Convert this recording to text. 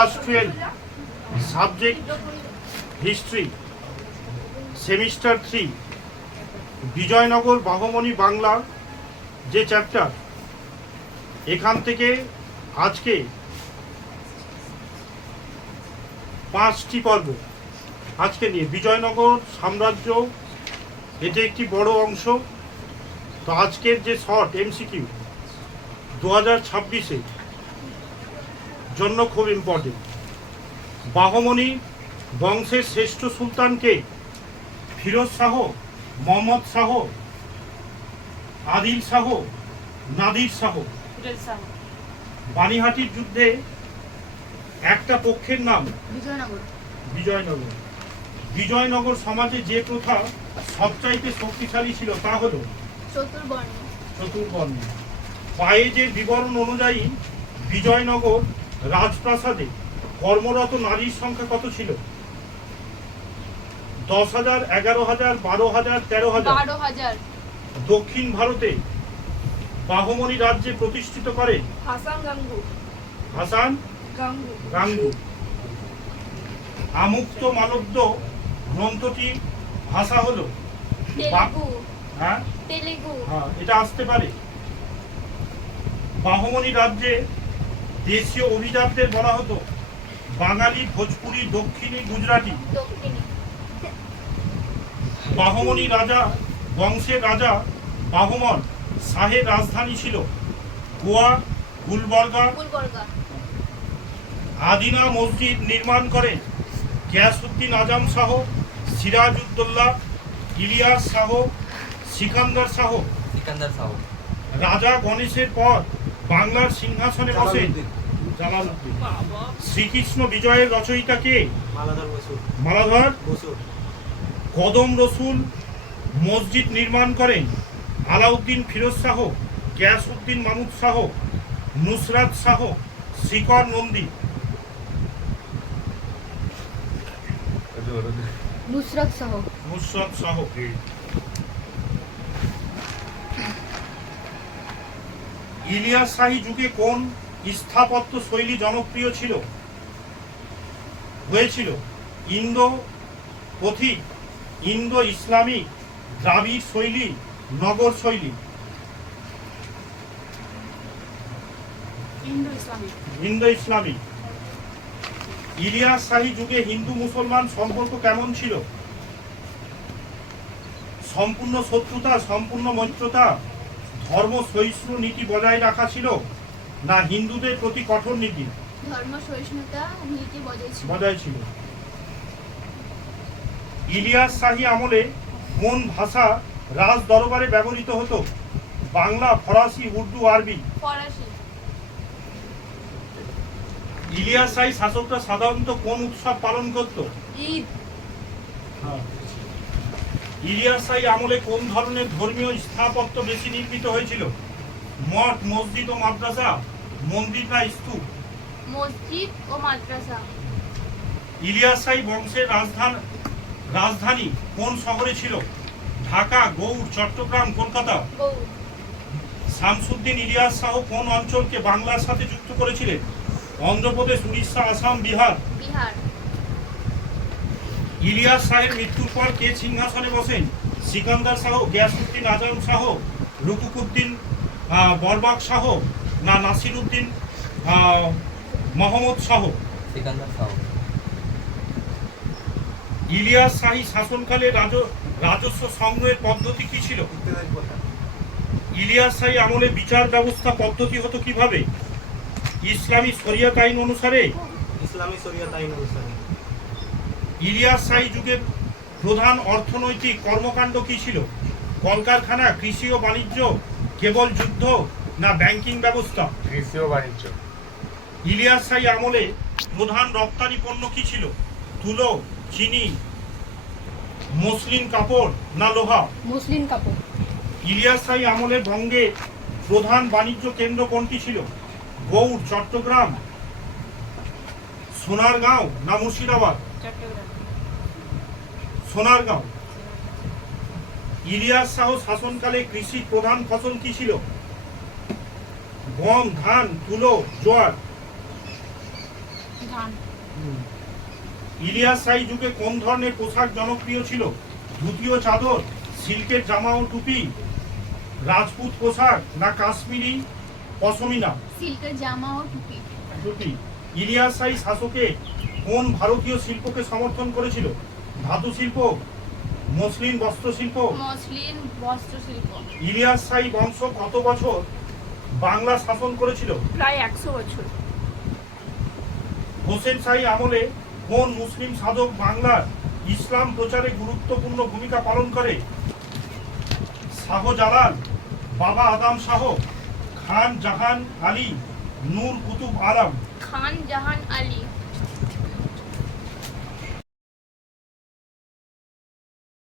Class 12 subject history semester 3 Vijayanagar Bahmani Bangla যে chapter, এখান থেকে আজকে 5টি পর্ব আজকে নিয়ে বিজয়নগর সাম্রাজ্য, এতে একটি বড় অংশ। তো আজকের যে শর্ট এমসিকিউ 2026-এর জন্য খুব ইম্পর্টেন্ট। বাহমনি বংশের শ্রেষ্ঠ সুলতানকে? ফিরোজ শাহ, মোহাম্মদ শাহ, আদিল শাহ, নাদির শাহ। বানিহাটির যুদ্ধে একটা পক্ষের নাম বিজয়নগর। বিজয়নগর। বিজয়নগর সমাজে যে প্রথা সবচাইতে শক্তিশালী ছিল তা হল চতুর্বর্ণ। পায়েজের বিবরণ অনুযায়ী বিজয়নগর রাজপ্রাসাদে কর্মরত নারীর সংখ্যা কত ছিল? 10,000, 11,000, 12,000, 13,000। দক্ষিণ ভারতে বাহমনি রাজ্যে প্রতিষ্ঠিত করে হাসান গাঙ্গু। আমুক্ত মালব্য গ্রন্থটি ভাষা হলো তেলেগু। এটা আসতে পারে। বাহমনি রাজ্যে দেশীয় অভিজাতদের বলা হতো বাঙালি, ভোজপুরি, দক্ষিণী, গুজরাটি। বাহমনি রাজা বংশের রাজা বাহমন শাহের রাজধানী ছিল গোয়া, গুলবর্গা। আদিনা মসজিদ নির্মাণ করেন গিয়াসউদ্দিন আজম শাহ, সিরাজউদ্দৌলা, ইলিয়াস শাহ, সিকান্দার শাহ। রাজা গণেশের পর বাংলার সিংহাসনে বসে জালালউদ্দিন। শ্রীকৃষ্ণ বিজয়ের রচয়িতা কে? মালাধর বসু। কদম রসুল মসজিদ নির্মাণ করেন আলাউদ্দিন ফিরোজ শাহ, গিয়াসউদ্দিন মাহমুদ শাহ, নুসরাত শাহ, শিকর নন্দী। নুসরাত শাহ। ইলিয়াস শাহী যুগে কোন স্থাপত্য শৈলী জনপ্রিয় হয়েছিল? ইন্দো পথিক, ইন্দো ইসলামিক, দ্রাবিড় শৈলী, নগর শৈলী। Indo Islamic. ইলিয়াস শাহী যুগে হিন্দু মুসলমান সম্পর্ক কেমন ছিল? সম্পূর্ণ শত্রুতা, সম্পূর্ণ মৈত্রতা, ধর্ম সহিষ্ণু নীতি বজায় রাখা ছিল, না হিন্দুদের প্রতি কঠোর নীতি? ধর্ম সহিষ্ণুতা নীতি বজায় ছিল। ইলিয়াস শাহী আমলে কোন ভাষা রাজ দরবারে ব্যবহৃত হতো? বাংলা, ফরাসি, উর্দু, আরবি। ইলিয়াস শাহী শাসকরা সাধারণত কোন উৎসব পালন করত? ঈদ। ইলিয়াস শাহী আমলে কোন ধরনের ধর্মীয় স্থাপত্য বেশি নির্মিত হয়েছিল? মঠ, মসজিদ ও মাদ্রাসা, মন্দির না স্তূপ? মসজিদ ও মাদ্রাসা। ইলিয়াস শাহী বংশের রাজধানী কোন শহরে ছিল? ঢাকা, গৌড়, চট্টগ্রাম, কলকাতা। শামসুদ্দিন ইলিয়াস শাহ কোন অঞ্চলকে বাংলার সাথে যুক্ত করেছিলেন? অন্ধ্রপ্রদেশ, উড়িষ্যা, আসাম, বিহার। ইলিয়াস শাহের মৃত্যুর পর কে সিংহাসনে বসেন? সিকান্দার শাহ, গিয়াসউদ্দিন আজম শাহ, রুকুকুদ্দিন বরবাক শাহ, না নাসিরউদ্দিন মোহাম্মদ শাহ? ইলিয়াস শাহী শাসনকালে রাজস্ব সংগ্রহের পদ্ধতি কি ছিল? ইলিয়াস শাহী আমলে বিচার ব্যবস্থা পদ্ধতি হতো কিভাবে? ইসলামী শরিয়ত আইন অনুসারে। ইলিয়াস শাহী যুগের প্রধান অর্থনৈতিক কর্মকাণ্ড কি ছিল? কলকারখানা, কৃষি ও বাণিজ্য, কেবল যুদ্ধ, না ব্যাংকিং ব্যবস্থা? কৃষি ও বাণিজ্য। ইলিয়াস শাহী আমলে প্রধান রপ্তানি পণ্য কি ছিল? তুলো, চিনি, মসলিন কাপড়, না লোহা? মসলিন কাপড়। ইলিয়াস শাহী আমলে বঙ্গে প্রধান বাণিজ্য কেন্দ্র কোনটি ছিল? গৌড়, চট্টগ্রাম, সোনারগাঁও, না মুর্শিদাবাদ? সোনারগাঁও। ইলিয়াস শাহ শাসনকালে কৃষির প্রধান ফসল কি ছিল? গম, ধান, তুলো, জোয়ার। ধান। ইলিয়াস শাহী যুগে কোন ধরনের পোশাক জনপ্রিয় ছিল? ধুতি ও চাদর, সিল্কের জামা ও টুপি, রাজপুত পোশাক না কাশ্মীরি পশমিনা? সিল্কের জামা ও টুপি। টুপি। ইলিয়াস শাহী শাসকে কোন ভারতীয় শিল্পকে সমর্থন করেছিল? ধাতু শিল্প, মসলিন বস্ত্রশিল্প? মসলিন বস্ত্রশিল্প। ইলিয়াস শাহী বংশ কত বছর বাংলা শাসন করেছিল? প্রায় 100 বছর। হোসেন শাহী আমলে কোন মুসলিম সাধক বাংলার ইসলাম প্রচারে গুরুত্বপূর্ণ ভূমিকা পালন করে? শাহজালাল, বাবা আদম শাহ, খান জাহান আলী, নূর কুতুব আলম? খান জাহান আলী।